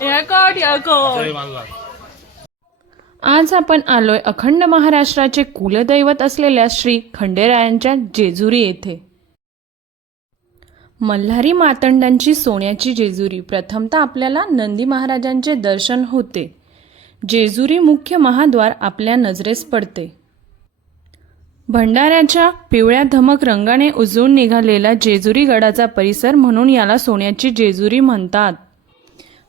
जय मल्हार. आज आपण आलोय अखंड महाराष्ट्राचे कुलदैवत असलेल्या श्री खंडेरायांच्या जेजुरी येथे. मल्हारी मातंडांची सोन्याची जेजुरी. प्रथमतः आपल्याला नंदी महाराजांचे दर्शन होते. जेजुरी मुख्य महाद्वार आपल्या नजरेस पडते. भंडाऱ्याच्या पिवळ्या धमक रंगाने उजळून निघालेला जेजुरी गडाचा परिसर म्हणून याला सोन्याची जेजुरी म्हणतात.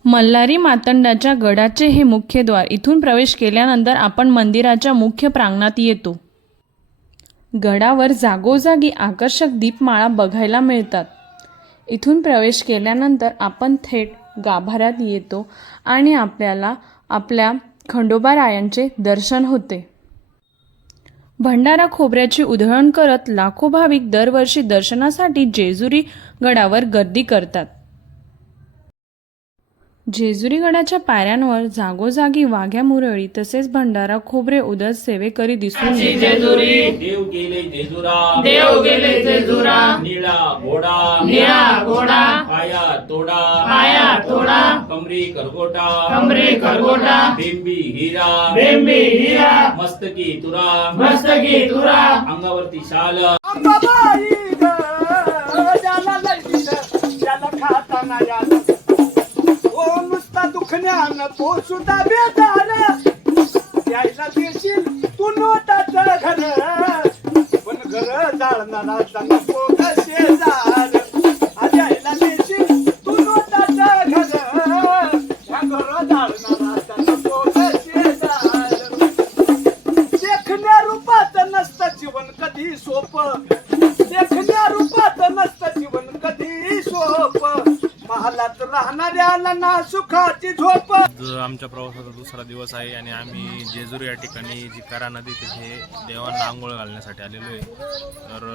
मल्हारी मातंडाच्या गडाचे हे मुख्य द्वार. इथून प्रवेश केल्यानंतर आपण मंदिराच्या मुख्य प्रांगणात येतो. गडावर जागोजागी आकर्षक दीपमाळा बघायला मिळतात. इथून प्रवेश केल्यानंतर आपण थेट गाभाऱ्यात येतो आणि आपल्याला आपल्या खंडोबारायांचे दर्शन होते. भंडारा खोबऱ्याची उधळण करत लाखो भाविक दरवर्षी दर्शनासाठी जेजुरी गडावर गर्दी करतात. जेजुरी गडाच्या पायऱ्यांवर जागोजागी वाघ्या मुरळी तसेच भंडारा खोबरे उदळ सेवेकरी दिसून येतात. देव गेले जेजुरा, देव गेले जेजुरा, निळा घोडा, निळा घोडा, पाया तोडा, पाया तोडा, कमरी करगोटा, कमरे खरगोटा, बिंबी हिरा, बिंबी हिरा, मस्तकी तुरा, मस्तकी तुरा, अंगावरती शाल, अंबाबाई ग ज्याला लई ज्याला खाताना याला ओ नुसता दुखण्यानं तो सुद्धा बेजार यायला देशील तू नोटाचं घर पण घर जाळणारा नको शेजार यायला देशील तू नोटाचं घर या घर जाळणारा नको शेजार देखण्या रूपात नसतं जीवन कधी सोपं देखण्या रूपात नसतं जीवन कधी सोपं महालात राहणाऱ्याला ना सुखाची झोप. आमच्या प्रवासाचा दुसरा दिवस आहे आणि आम्ही जेजुरी या ठिकाणी जी करा नदी तिथे देवांना आंघोळ घालण्यासाठी आलेलो आहे. तर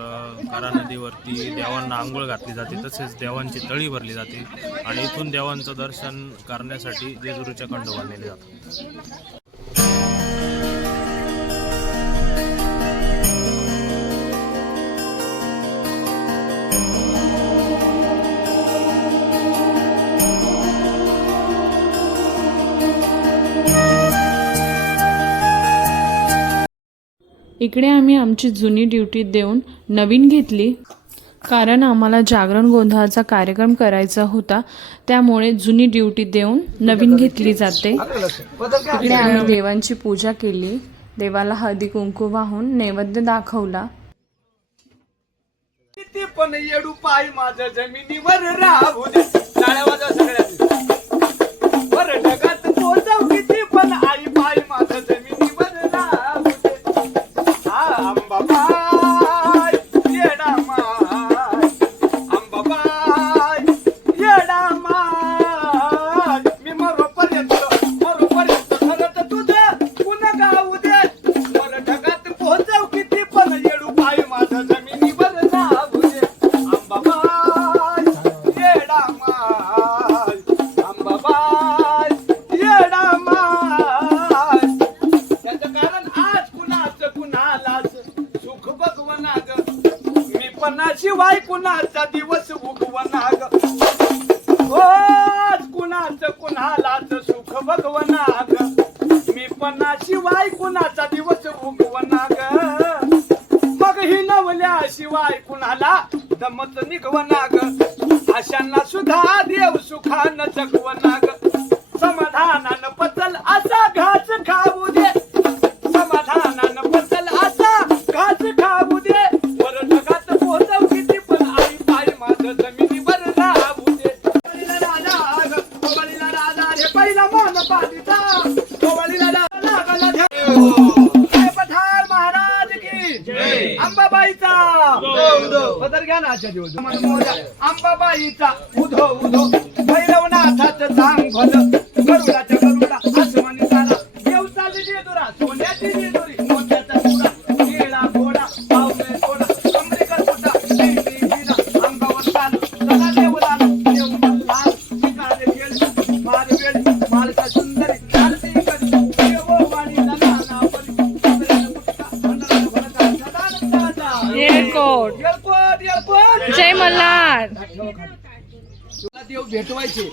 करा नदीवरती देवांना आंघोळ घातली जाते तसेच देवांची तळी भरली जाते आणि इथून देवांचं दर्शन करण्यासाठी जेजुरीच्या खंडोबा नेले जातात. इकडे आम्ही आमची जुनी ड्युटी देऊन नवीन घेतली, कारण आम्हाला जागरण गोंधळाचा कार्यक्रम करायचा होता. त्यामुळे जुनी ड्युटी देऊन नवीन घेतली जाते. इकडे आम्ही देवांची पूजा केली. देवाला हळदी कुंकू वाहून नैवेद्य दाखवला. किती पण येडू पाय माझं जमिनीवर राहू दे टाळ्या वाजवा सगळ्यांनी वर ढगात पोचव किती पण आई पाय माझं जमिनीवर राहू दे अंबाबाई येडा माय अंबाबाई येडा माय मी मरोपर्यंत खरंच तुझं पुन्हा गाऊ दे वर ढगात पोचव किती पण येडू पाय माझं जमिनीवर राहू दे अंबाबाई येडा माय अंबाबाई येडा माय. त्याचं कारण आज कुणाचं कुणालाच सुख बघवना ग मी पणाशिवाय कुणाचा दिवस उगवना ग आज कुणाचं कुणालाच सुख बघवना ग मी पणाशिवाय कुणाचा दिवस उगवना ग मग ही नवल्याशिवाय कुणाला दमत निघवना ग अशांना सुद्धा देव सुखानं जगवना ग समाधानानं पचल असा घास खाऊ दे समाधानानं पचल असा घास खाऊ दे वर ढगात पोचव किती पण आई पाय माझं जमिनीवर राहू दे. राजा ग कोवळीला राजा रे पहिला मान पालीचा कोवळीला लागला जय पठार महाराज की जय. अंबाबाईचा पदर घ्या ना आजच्या दिवस अंबाबाईचा उधो उधो भैरवनाथाचं सांग भलं गरुडाच्या गरुडा आसमानी तारा देव चालली जेजुरा सोन्याची जेजुरी मोत्याचा चुरा निळा घोडा पावले घोडा कमरे करगोटा बिंबी हिरा अंगावर ताल सदा देव लाल देव मल्हार शिकारे वेळ मार वेळ मालका सुंदरी चालती कधी देव वाणीला नाना परी कमरेला मुठका अंधारात भरता सदानंदाचा येळकोट. येळकोट येळकोट जय मल्हार. देव भेटवायचे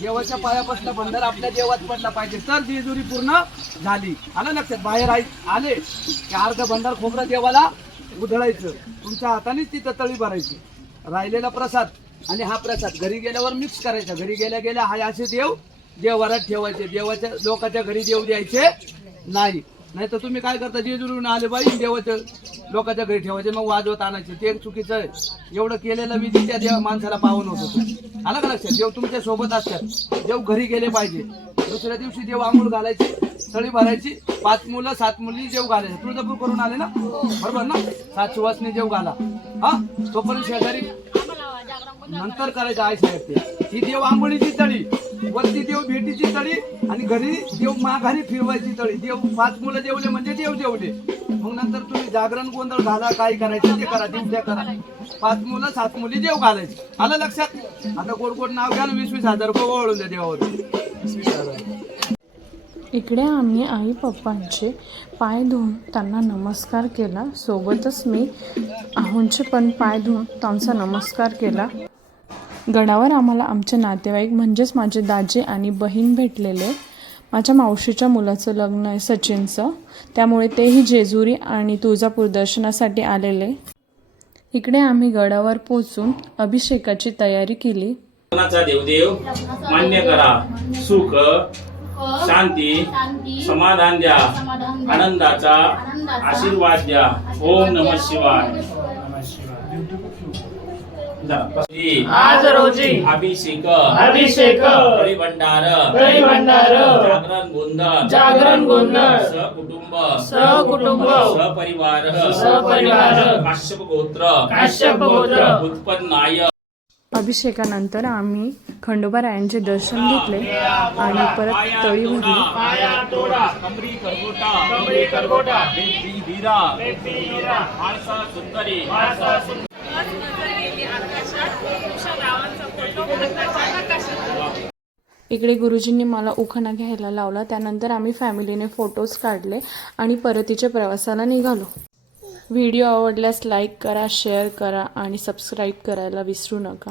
देवाच्या पायापासून भंडार आपल्या देवात पडला पाहिजे तर जेजुरी पूर्ण झाली. आलं लक्षात? बाहेर आले की अर्ध भंडार खोबरं देवाला उधळायचं, तुमच्या हातानेच ती तळी भरायची. राहिलेला प्रसाद आणि हा प्रसाद घरी गेल्यावर मिक्स करायचा. घरी गेल्या गेल्या हा असे देवघरात ठेवायचे. देवाच्या लोकांच्या घरी देव द्यायचे नाही. नाही तर तुम्ही काय करता, जेजुरीहून आले बाई देवाच्या लोकांच्या घरी ठेवायचे, मग वाजवत आणायचे. ते चुकीचं आहे. एवढं केलेलं विधी त्या देव माणसाला पावन होत होतं. आलं का लक्षात? देव तुमच्या सोबत असतात. देव घरी गेले पाहिजे. दुसऱ्या दिवशी देव आंघोळ घालायची, तळी भरायची. 5 मुलं 7 मुली देव घालायचे. तुळजापूर करून आले ना, बरोबर ना? 7 सुवासनी देव घाला. हा, तोपर्यंत शेजारी नंतर करायचं आहे साहेब. ते ही देव आंघोळीची तळी, वरती देव भेटीची तळी आणि घरी देव माघारी फिरवायची तळी. देव 5 मुलं जेवले म्हणजे देव जेवले. मग नंतर तुम्ही जागरण गोंधळ घाला, काय करायचं ते करा, दिवट्या करा. 5 मुलं 7 मुली देव घालायची. आलं लक्षात? आता गोड गोड नाव घ्या, 20-20 हजार रुपये वळून द्या देवावर. 20,000. इकडे आम्ही आई पप्पांचे पाय धुवून त्यांना नमस्कार केला. सोबतच मी आहोंचे पण पाय धुवून त्यांचा नमस्कार केला. गडावर आम्हाला आमचे नातेवाईक म्हणजेच माझे दाजी आणि बहीण भेटलेले. माझ्या मावशीच्या मुलाचं लग्न आहे सचिनचं, त्यामुळे तेही जेजुरी आणि तुळजापूर दर्शनासाठी आलेले. इकडे आम्ही गडावर पोचून अभिषेकाची तयारी केली. कोणाचा देवदेव मान्य करा. सुख शांती समाधान द्या, आनंदाचा आशीर्वाद द्या. ओम नमः शिवाय. आज रोजी अभिषेक तळी भंडार जागरण गोंधळ सहकुटुंब सहपरिवार काश्यप गोत्र उत्पन्नाय. अभिषेकानंतर आम्ही खंडोबारायांचे दर्शन घेतले आणि परत तळी भरली. कमरी करगोटा हिरा सुंदरी. इकडे गुरुजींनी मला उखाणा घ्यायला लावला. त्यानंतर आम्ही फॅमिलीने फोटोज काढले आणि परतीच्या प्रवासाला निघालो. व्हिडिओ आवडल्यास लाईक करा, शेअर करा आणि सबस्क्राईब करायला विसरू नका.